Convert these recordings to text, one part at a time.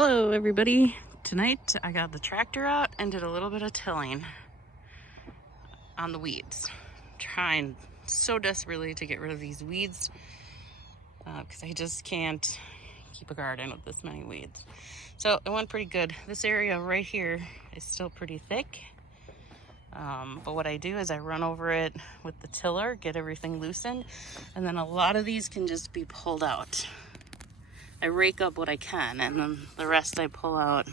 Hello everybody. Tonight I got the tractor out and did a little bit of tilling on the weeds. Trying so desperately to get rid of these weeds because I just can't keep a garden with this many weeds. So it went pretty good. This area right here is still pretty thick. But what I do is I run over it with the tiller, get everything loosened, and then a lot of these can just be pulled out. I rake up what I can, and then the rest I pull out.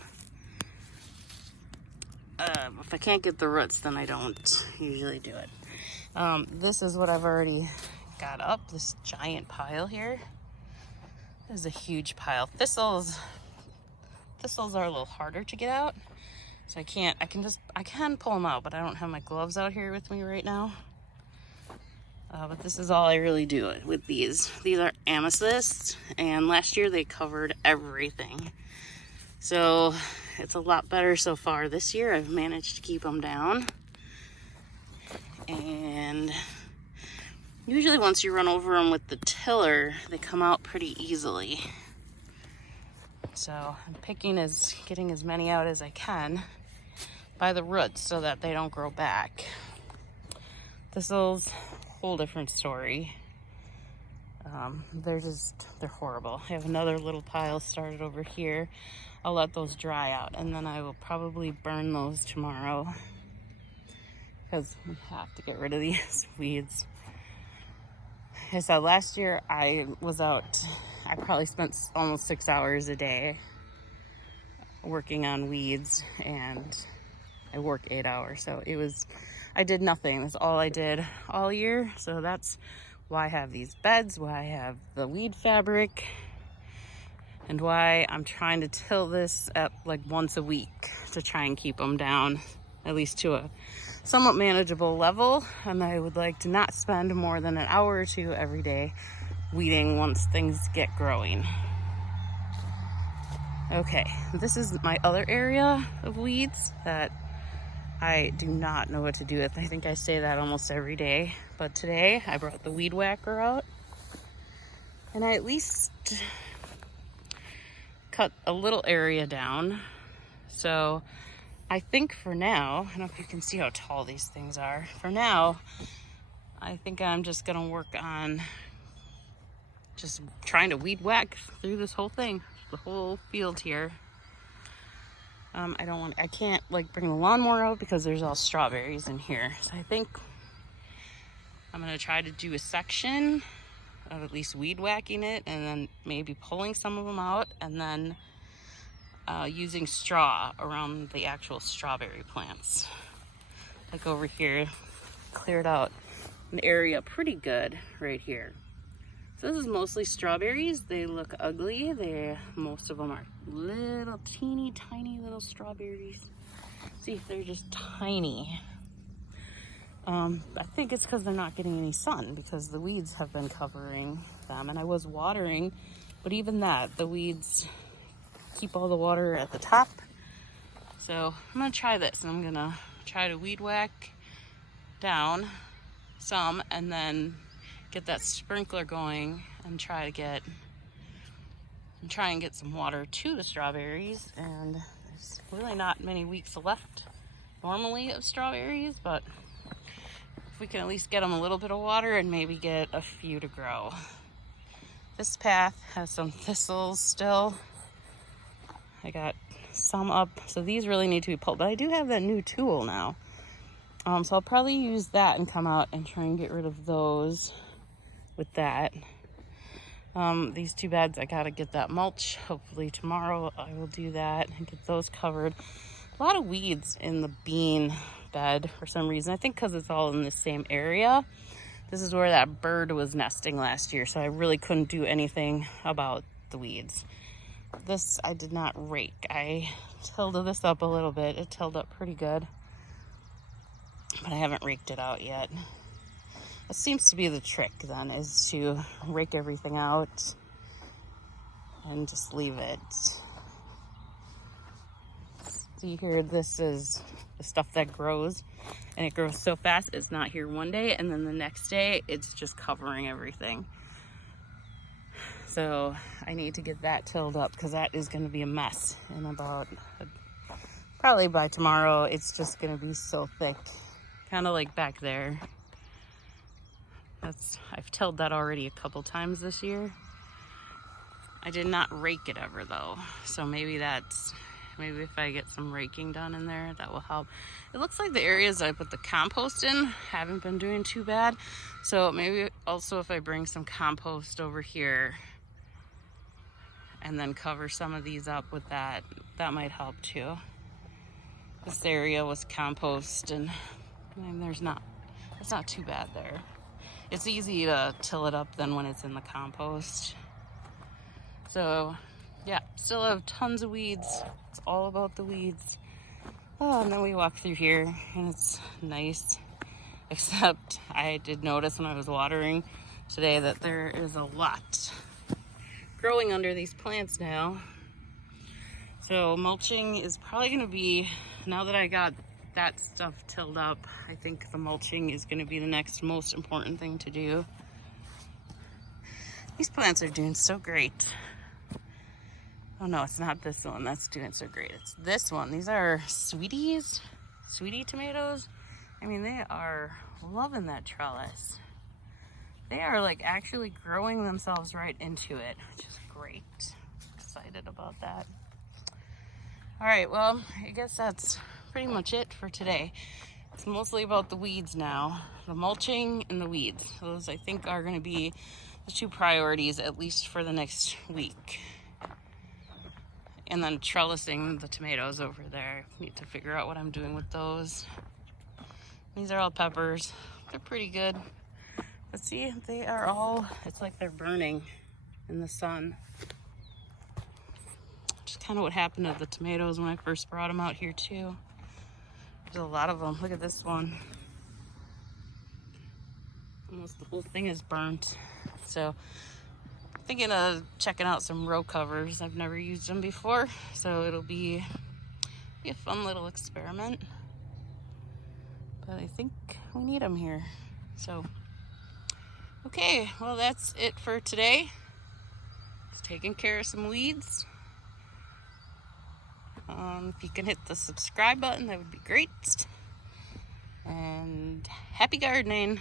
If I can't get the roots, then I don't usually do it. This is what I've already got up, this giant pile here. This is a huge pile. Thistles are a little harder to get out, so I can pull them out, but I don't have my gloves out here with me right now. But this is all I really do with these. These are amethysts, and last year they covered everything. So it's a lot better so far. This year I've managed to keep them down. And usually once you run over them with the tiller, they come out pretty easily. So I'm getting as many out as I can by the roots so that they don't grow back. Thistles, whole different story. They're horrible. I have another little pile started over here. I'll let those dry out, and then I will probably burn those tomorrow because we have to get rid of these weeds. Like I said, last year I was out, I probably spent almost 6 hours a day working on weeds, and I work 8 hours, so I did nothing. That's all I did all year. So that's why I have these beds, why I have the weed fabric, and why I'm trying to till this at like once a week to try and keep them down at least to a somewhat manageable level. And I would like to not spend more than an hour or two every day weeding once things get growing. Okay, this is my other area of weeds that I do not know what to do with. I think I say that almost every day, but today I brought the weed whacker out and I at least cut a little area down. So I think for now, I don't know if you can see how tall these things are. For now, I think I'm just gonna work on just trying to weed whack through this whole thing, the whole field here. I can't like bring the lawnmower out because there's all strawberries in here. So I think I'm gonna try to do a section of at least weed whacking it, and then maybe pulling some of them out, and then using straw around the actual strawberry plants. Like over here, cleared out an area pretty good right here. So this is mostly strawberries. They look ugly. Most of them are little teeny tiny little strawberries. See, they're just tiny. I think it's because they're not getting any sun, because the weeds have been covering them, and I was watering, but even that, the weeds keep all the water at the top. So I'm gonna try this, and I'm gonna try to weed whack down some, and then get that sprinkler going and try and get some water to the strawberries. And there's really not many weeks left normally of strawberries, but if we can at least get them a little bit of water and maybe get a few to grow. This path has some thistles still. I got some up, so these really need to be pulled, but I do have that new tool now. So I'll probably use that and come out and try and get rid of those with that. These two beds, I gotta get that mulch. Hopefully tomorrow I will do that and get those covered. A lot of weeds in the bean bed for some reason. I think because it's all in the same area. This is where that bird was nesting last year, so I really couldn't do anything about the weeds. This I did not rake. I tilled this up a little bit. It tilled up pretty good, but I haven't raked it out yet. That seems to be the trick then, is to rake everything out and just leave it. See here, this is the stuff that grows, and it grows so fast. It's not here one day, and then the next day it's just covering everything. So I need to get that tilled up because that is going to be a mess. And about probably by tomorrow, it's just going to be so thick. Kind of like back there. I've tilled that already a couple times this year. I did not rake it ever though. So maybe if I get some raking done in there, that will help. It looks like the areas I put the compost in haven't been doing too bad. So maybe also if I bring some compost over here and then cover some of these up with that, that might help too. This area was compost and it's not too bad there. It's easy to till it up then when it's in the compost. So yeah, still have tons of weeds. It's all about the weeds. Oh, and then we walk through here and it's nice. Except I did notice when I was watering today that there is a lot growing under these plants now. So mulching is probably gonna be, now that I got that stuff tilled up, I think the mulching is gonna be the next most important thing to do. These plants are doing so great. Oh no, it's not this one that's doing so great. It's this one. These are sweetie tomatoes. I mean, they are loving that trellis. They are like actually growing themselves right into it, which is great. Excited about that. All right, well, I guess that's pretty much it for today. It's mostly about the weeds now, the mulching and the weeds. Those I think are going to be the two priorities, at least for the next week. And then trellising the tomatoes over there. Need to figure out what I'm doing with those. These are all peppers. They're pretty good. But see, they are all, it's like they're burning in the sun. Just kind of what happened to the tomatoes when I first brought them out here too. There's a lot of them. Look at this one. Almost the whole thing is burnt. So thinking of checking out some row covers. I've never used them before, so it'll be a fun little experiment. But I think we need them here. So, okay, well that's it for today. Just taking care of some weeds. If you can hit the subscribe button, that would be great. And happy gardening.